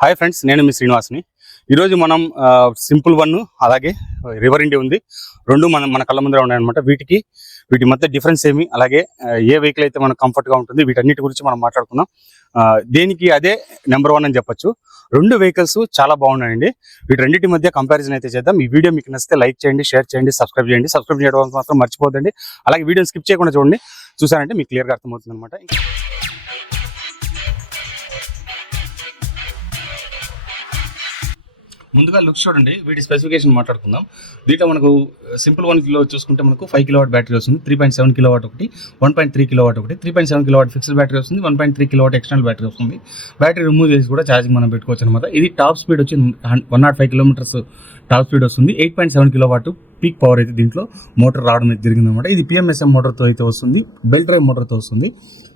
Hi friends, నేను మీ శ్రీనివాస్ని. ఈరోజు మనం సింపుల్ వన్ అలాగే రివర్ ఇండి ఉంది, రెండు మన కళ్ళ ముందర ఉన్నాయన్నమాట. వీటి మధ్య డిఫరెన్స్ ఏమి, అలాగే ఏ వెహికల్ అయితే మనకు కంఫర్ట్గా ఉంటుంది, వీటన్నిటి గురించి మనం మాట్లాడుకుందాం. దేనికి అదే నెంబర్ 1 అని చెప్పొచ్చు. రెండు వెహికల్స్ చాలా బాగున్నాయండి. వీటన్నిటి మధ్య కంపారిజన్ అయితే చేద్దాం. ఈ వీడియో మీకు నచ్చితే లైక్ చేయండి, షేర్ చేయండి, సబ్స్క్రైబ్ చేయండి. సబ్స్క్రైబ్ చేయడం మాత్రం మర్చిపోద్దండి. అలాగే వీడియోని స్కిప్ చేయకుండా చూడండి. చూసారంటే మీకు క్లియర్గా అర్థమవుతుంది అనమాట. ముందుగా లుక్స్ చూడండి, వీటి స్పెసిఫికేషన్ మాట్లాడుకుందాం. దీంట్లో మనకు సింపుల్ వన్లో చూసుకుంటే మనకు 5 కిలోవాట్ బ్యాటరీ వస్తుంది, 3.7 కిలోవాట్ ఒకటి, 1.3 కిలోవాట్ ఒకటి, 3.7 కిలోవాట్ ఫిక్స్డ్ బ్యాటరీ వస్తుంది, 1.3 కిలోవాట్ ఎక్స్టర్నల్ బ్యాటరీ వస్తుంది. బ్యాటరీ రిమూవ్ చేసి కూడా ఛార్జింగ్ మనం పెట్టుకోవచ్చు అనమాట. ఇది టాప్ స్పీడ్ వచ్చి 105 కిలోమీటర్స్ టాప్ స్పీడ్ వస్తుంది. 8.7 కిలోవాట్ పీక్ పవర్ అయితే దీంట్లో మోటార్ రావడం అయితే జరిగింది అనమాట. ఇది పిఎంఎస్ఎం మోటార్తో అయితే వస్తుంది, బెల్ట్ డ్రైవ్ మోటార్తో వస్తుంది.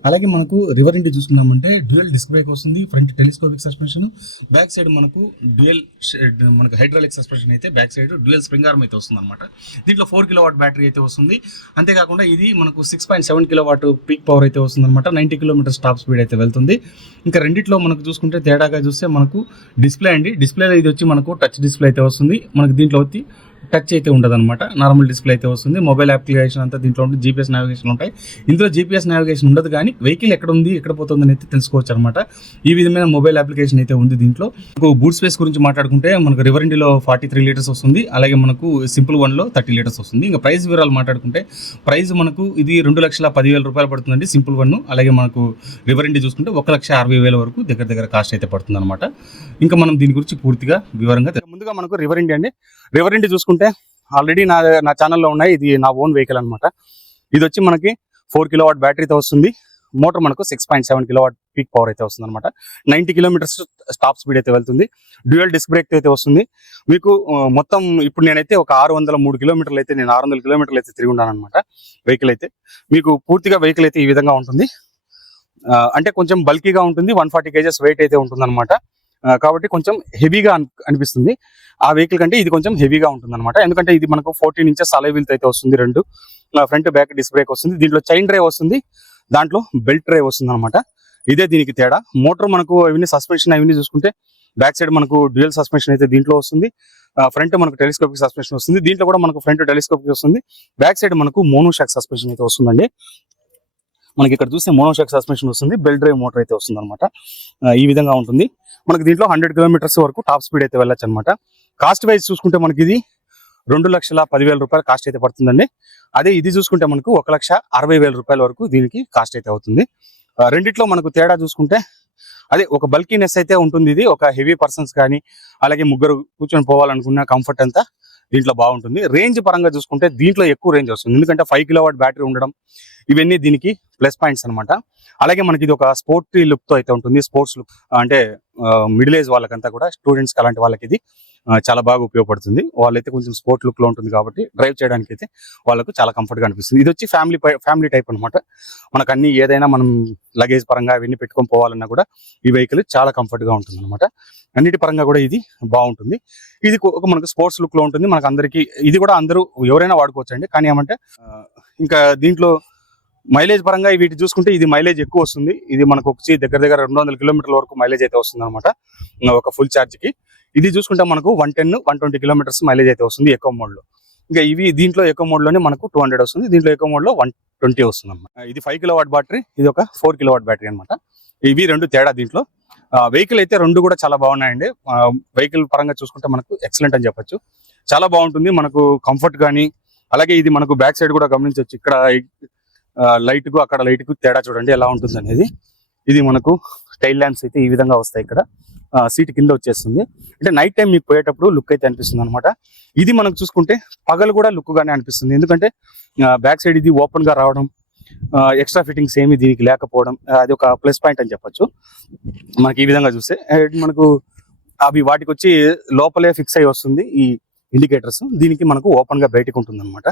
అలాగే మనకు రివర్ ఇంటి చూసుకున్నామంటే డ్యూయల్ డిస్క్ బ్రేక్ వస్తుంది, front telescopic suspension, back side మనకు మనకు హైడ్రాలిక్ సస్పెన్షన్ అయితే back side dual spring arm అయితే వస్తుంది అనమాట. దీంట్లో 4 కిలోవాట్ బ్యాటరీ అయితే వస్తుంది. అంతేకాకుండా ఇది మనకు 6.7 కిలోవాట్ పీక్ పవర్ అయితే వస్తుంది అనమాట. 90 కిలోమీటర్స్ టాప్ స్పీడ్ అయితే వెళ్తుంది. ఇంకా రెండిట్లో మనకు చూసుకుంటే తేడాగా చూస్తే మనకు డిస్ప్లే అండి, డిస్ప్లేలో ఇది వచ్చి మనకు టచ్ డిస్ప్లే అయితే వస్తుంది. మనకు దీంట్లో వచ్చి టచ్ అయితే ఉండదు అనమాట, నార్మల్ డిస్ప్లే అయితే వస్తుంది. మొబైల్ అప్లికేషన్ అంతా దీంట్లో ఉంటుంది, జీపీఎస్ నావిగేషన్ ఉంటాయి. ఇందులో జీపీఎస్ నావిగేషన్ ఉండదు, కానీ వెహికల్ ఎక్కడ ఉంది ఎక్కడ పోతుంది అయితే తెలుసుకోవచ్చు అనమాట. ఈ విధమైన మొబైల్ అప్లికేషన్ అయితే ఉంది దీంట్లో. మనకు బూట్ స్పేస్ గురించి మాట్లాడుకుంటే మనకు రివర్ ఇండిలో 43 లీటర్స్ వస్తుంది, అలాగే మనకు సింపుల్ వన్లో 30 లీటర్స్ వస్తుంది. ఇంకా ప్రైస్ వివరాలు మాట్లాడుకుంటే ప్రైస్ మనకు ఇది 2,10,000 రూపాయలు పడుతుందండి సింపుల్ వన్. అలాగే మనకు రివర్ ఇండి చూసుకుంటే 1,60,000 వరకు దగ్గర కాస్ట్ అయితే పడుతుంది అనమాట. ఇంకా మనం దీని గురించి పూర్తిగా వివరంగా ముందుగా మనకు రివర్ ఇండి అండి. రివర్ ఇండి చూసుకుంటే ఆల్రెడీ నా ఛానల్లో ఉన్నాయి. ఇది నా ఓన్ వెహికల్ అనమాట. ఇది వచ్చి మనకి 4 కిలోవాట్ బ్యాటరీతో వస్తుంది. మోటార్ మనకు 6.7 కిలోవాట్ పీక్ పవర్ అయితే వస్తుంది అనమాట. 90 కిలోమీటర్స్ టాప్ స్పీడ్ అయితే వెళ్తుంది. డ్యూయల్ డిస్క్ బ్రేక్ అయితే వస్తుంది. మీకు మొత్తం ఇప్పుడు నేనైతే ఒక 603 కిలోమీటర్లు అయితే 600 కిలోమీటర్లు అయితే తిరిగి ఉన్నాను అనమాట. వెహికల్ అయితే మీకు పూర్తిగా వెహికల్ అయితే ఈ విధంగా ఉంటుంది. అంటే కొంచెం బల్కీగా ఉంటుంది, 140 kgs వెయిట్ అయితే ఉంటుంది అనమాట. కాబట్టి కొంచెం హెవీగా అనిపిస్తుంది. ఆ వెహికల్ కంటే ఇది కొంచెం హెవీగా ఉంటుంది అనమాట. ఎందుకంటే ఇది మనకు 14 ఇంచెస్ అలై వీల్తో అయితే వస్తుంది. రెండు ఫ్రంట్ బ్యాక్ డిస్క్ బ్రేక్ వస్తుంది. దీంట్లో చైన్ డ్రైవ్ వస్తుంది, దాంట్లో బెల్ట్ డ్రైవ్ వస్తుంది అనమాట. ఇదే దీనికి తేడా. మోటార్ మనకు అవన్నీ సస్పెన్షన్ అవన్నీ చూసుకుంటే బ్యాక్ సైడ్ మనకు డ్యూయల్ సస్పెన్షన్ అయితే దీంట్లో వస్తుంది. ఫ్రంట్ మనకు టెలిస్కోపిక్ సస్పెన్షన్ వస్తుంది. దీంట్లో కూడా మనకు ఫ్రంట్ టెలిస్కోపిక్ వస్తుంది. బ్యాక్ సైడ్ మనకు మోనోషాక్ సస్పెన్షన్ అయితే వస్తుందండి. మనకి ఇక్కడ చూస్తే మోనోషాక్ సస్పెన్షన్ వస్తుంది, బెల్ట్ డ్రైవ్ మోటార్ అయితే వస్తుంది అనమాట. ఈ విధంగా ఉంటుంది. మనకి దీంట్లో 100 కిలోమీటర్స్ వరకు టాప్ స్పీడ్ అయితే వెళ్ళొచ్చు అనమాట. కాస్ట్ వైజ్ చూసుకుంటే మనకి ఇది 2,10,000 రూపాయలు కాస్ట్ అయితే పడుతుందండి. అదే ఇది చూసుకుంటే మనకు 1,60,000 రూపాయల వరకు దీనికి కాస్ట్ అయితే అవుతుంది. రెండిట్లో మనకు తేడా చూసుకుంటే అదే ఒక బల్కీనెస్ అయితే ఉంటుంది. ఇది ఒక హెవీ పర్సన్స్ కానీ అలాగే ముగ్గురు కూర్చొని పోవాలనుకున్న కంఫర్ట్ అంతా దీంట్లో బాగుంటుంది. రేంజ్ పరంగా చూసుకుంటే దీంట్లో ఎక్కువ రేంజ్ వస్తుంది, ఎందుకంటే 5 కిలోవాట్ బ్యాటరీ ఉండడం ఇవన్నీ దీనికి ప్లస్ పాయింట్స్ అనమాట. అలాగే మనకి ఇది ఒక స్పోర్టీ లుక్తో అయితే ఉంటుంది. స్పోర్ట్స్ లుక్ అంటే మిడిల్ ఏజ్ వాళ్ళకంతా కూడా, స్టూడెంట్స్కి అలాంటి వాళ్ళకి ఇది చాలా బాగా ఉపయోగపడుతుంది. వాళ్ళైతే కొంచెం స్పోర్ట్ లుక్లో ఉంటుంది కాబట్టి డ్రైవ్ చేయడానికి అయితే వాళ్ళకు చాలా కంఫర్ట్గా అనిపిస్తుంది. ఇది వచ్చి ఫ్యామిలీ టైప్ అనమాట. మనకు అన్ని ఏదైనా మనం లగేజ్ పరంగా అవన్నీ పెట్టుకొని పోవాలన్నా కూడా ఈ వెహికల్ చాలా కంఫర్ట్గా ఉంటుంది అనమాట. అన్నిటి పరంగా కూడా ఇది బాగుంటుంది. ఇది ఒక మనకు స్పోర్ట్స్ లుక్లో ఉంటుంది. మనకు అందరికీ ఇది కూడా అందరూ ఎవరైనా వాడుకోవచ్చు అండి. కానీ ఏమంటే ఇంకా దీంట్లో మైలేజ్ పరంగా వీటి చూసుకుంటే ఇది మైలేజ్ ఎక్కువ వస్తుంది. ఇది మనకు వచ్చి దగ్గర 200 కిలోమీటర్ల వరకు మైలేజ్ అయితే వస్తుంది అనమాట ఒక ఫుల్ ఛార్జ్కి. ఇది చూసుకుంటే మనకు 110-120 కిలోమీటర్స్ మైలేజ్ అయితే వస్తుంది ఎకో మోడ్లో. ఇంకా ఇవి దీంట్లో ఎకో మోడ్లోనే మనకు 200 వస్తుంది, దీంట్లో ఎకో మోడ్లో 120 వస్తుంది అనమాట. ఇది 5 కిలోవాట్ బ్యాటరీ, ఇది ఒక 4 కిలోవాట్ బ్యాటరీ అనమాట. ఇవి రెండు తేడా దీంట్లో. వెహికల్ అయితే రెండు కూడా చాలా బాగున్నాయండి. వెహికల్ పరంగా చూసుకుంటే మనకు ఎక్సలెంట్ అని చెప్పొచ్చు. చాలా బాగుంటుంది మనకు కంఫర్ట్ కానీ. అలాగే ఇది మనకు బ్యాక్ సైడ్ కూడా గమనించవచ్చు. ఇక్కడ లైట్కు అక్కడ లైట్కు తేడా చూడండి ఎలా ఉంటుంది అనేది. ఇది మనకు టైల్ ల్యాంప్స్ అయితే ఈ విధంగా వస్తాయి. ఇక్కడ సీట్ కింద వచ్చేస్తుంది. అంటే నైట్ టైం మీకు పోయేటప్పుడు లుక్ అయితే అనిపిస్తుంది అనమాట. ఇది మనకు చూసుకుంటే పగలు కూడా లుక్ గానే అనిపిస్తుంది, ఎందుకంటే బ్యాక్ సైడ్ ఇది ఓపెన్ గా రావడం, ఎక్స్ట్రా ఫిట్టింగ్స్ ఏమి దీనికి లేకపోవడం అది ఒక ప్లస్ పాయింట్ అని చెప్పొచ్చు. మనకి ఈ విధంగా చూస్తే మనకు అవి వాటికి వచ్చి లోపలే ఫిక్స్ అయ్యి వస్తుంది ఈ ఇండికేటర్స్. దీనికి మనకు ఓపెన్ గా బయటకు ఉంటుంది అనమాట.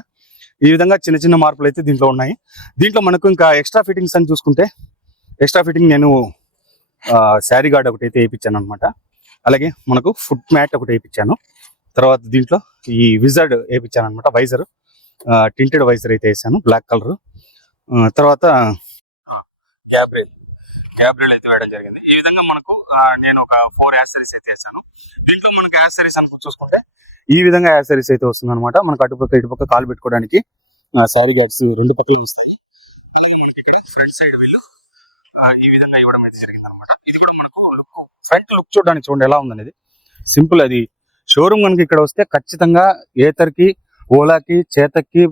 ఈ విధంగా చిన్న మార్పులు అయితే దీంట్లో ఉన్నాయి. దీంట్లో మనకు ఇంకా ఎక్స్ట్రా ఫిట్టింగ్స్ అని చూసుకుంటే ఎక్స్ట్రా ఫిట్టింగ్ నేను శారీ గార్డ్ ఒకటి అయితే వేయించాను అనమాట. అలాగే మనకు ఫుట్ మ్యాట్ ఒకటి వేయించాను. తర్వాత దీంట్లో ఈ విజర్డ్ వేయించాను అనమాట. వైజర్ టింటెడ్ వైజర్ అయితే వేసాను, బ్లాక్ కలర్. తర్వాత క్యాబ్రిల్ అయితే వేయడం జరిగింది. ఈ విధంగా మనకు నేను ఒక 4 యాక్సెసరీస్ అయితే వేసాను. దీంట్లో మనకు యాక్సెసరీస్ అనుకో చూసుకుంటే ఈ విధంగా యాక్సెసరీస్ అయితే వస్తుంది అనమాట. మనకు అటుపక్క ఇటుపక్క కాలు పెట్టుకోవడానికి శారీ గ్యాడ్స్ రెండు పక్కల వస్తాయి. ఫ్రంట్ సైడ్ వీళ్ళు ఈ విధంగా ఇవ్వడం అయితే జరిగింది అనమాట. ఇది కూడా మనకు ఫ్రంట్ లుక్ చూడడానికి చూడండి ఎలా ఉందనేది. సింపుల్. అది షోరూమ్ కనుక ఇక్కడ వస్తే ఖచ్చితంగా ఏతర్కి, ఓలాకి, చేతక్కి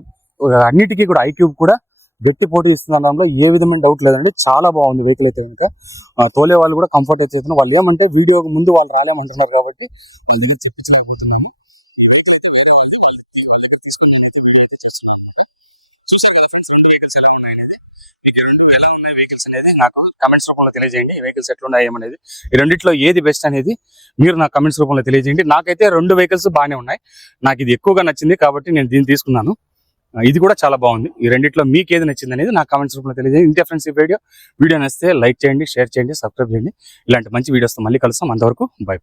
అన్నిటికీ కూడా ఐక్యూబ్ కూడా గట్టి పోటీ ఇస్తున్న దాంట్లో ఏ విధమైన డౌట్ లేదండి. చాలా బాగుంది వెహికల్ అయితే కనుక. తోలే వాళ్ళు కూడా కంఫర్ట్ వచ్చేస్తున్నారు. వాళ్ళు ఏమంటే వీడియో ముందు వాళ్ళు రాలేమంటున్నారు కాబట్టి వాళ్ళ దగ్గర చెప్పించలేకపోతున్నాను. చూసారు కదా ఫ్రెండ్స్, రెండు వెహికల్స్ ఎలా ఉన్నాయి అనేది. మీకు ఈ రెండు ఎలా ఉన్నాయి వెహికల్స్ అనేది నాకు కమెంట్స్ రూపంలో తెలియజేయండి. ఈ వెహికల్స్ ఎట్లున్నాయి ఏమనేది, ఈ రెండిట్లో ఏది బెస్ట్ అనేది మీరు నాకు కమెంట్స్ రూపంలో తెలియజేయండి. నాకైతే రెండు వెహికల్స్ బాగానే ఉన్నాయి. నాకు ఇది ఎక్కువగా నచ్చింది కాబట్టి నేను దీన్ని తీసుకున్నాను. ఇది కూడా చాలా బాగుంది. ఈ రెండిట్లో మీకు ఏది నచ్చింది అనేది నాకు కామెంట్స్ రూపంలో తెలియజేయండి. ఇంతే ఫ్రెండ్స్, ఈ వీడియో నచ్చితే లైక్ చేయండి, షేర్ చేయండి, సబ్స్క్రైబ్ చేయండి. ఇలాంటి మంచి వీడియోస్తో మళ్ళీ కలుస్తాం. అంతవరకు బై.